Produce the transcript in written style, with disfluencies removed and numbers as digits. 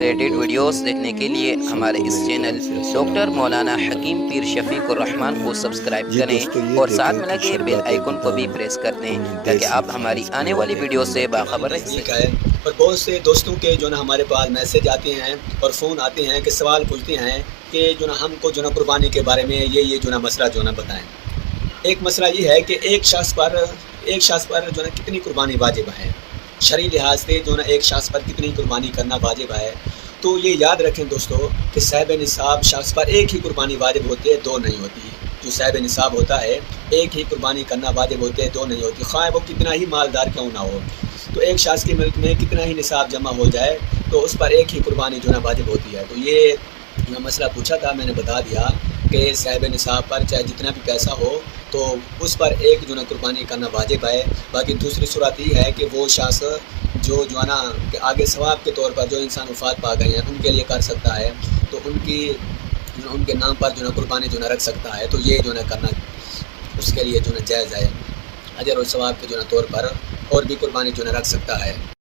Related videos देखने के लिए हमारे इस चैनल डॉक्टर मौलाना हकीम पीर शफीक रहमान को सब्सक्राइब करें और साथ में लगे बेल आइकन को भी प्रेस कर दें ताकि आप हमारी आने वाली वीडियो से बाखबर रह सकें। और बहुत से दोस्तों के जो ना हमारे पास मैसेज आते हैं और फ़ोन आते हैं कि सवाल पूछते हैं कि जो ना हमको जो ना कुर्बानी के बारे में ये जो ना मसला जो ना बताएं। एक मसला ये है कि एक शख्स पर जो ना कितनी कुर्बानी वाजिब है, शरई लिहाज से जो ना एक शख्स पर कितनी कुर्बानी करना वाजिब है। तो ये याद रखें दोस्तों कि साहिब निसाब शख्स पर एक ही कुर्बानी वाजिब होती है, दो नहीं होती। जो साहिब निसाब होता है एक ही कुर्बानी करना वाजिब होती है, दो नहीं होती, ख़्वाह वो कितना ही मालदार क्यों ना हो। तो एक शख्स के मुल्क में कितना ही निसाब जमा हो जाए तो उस पर एक ही कुर्बानी जो ना वाजिब होती है। तो ये मसला पूछा था, मैंने बता दिया कि साहिब निसाब पर चाहे जितना भी पैसा हो तो उस पर एक जो ना कुर्बानी करना वाजिब है। बाकी दूसरी सूरत ये है कि वो शख्स जो है ना कि आगे सवाब के तौर पर जो इंसान वफ़ात पा गए हैं उनके लिए कर सकता है, तो उनके नाम पर जो ना कुर्बानी जो ना रख सकता है। तो ये जो ना करना उसके लिए जो ना जायज़ है, अजर और सवाब के जो ना तौर पर और भी कुर्बानी जो ना रख सकता है।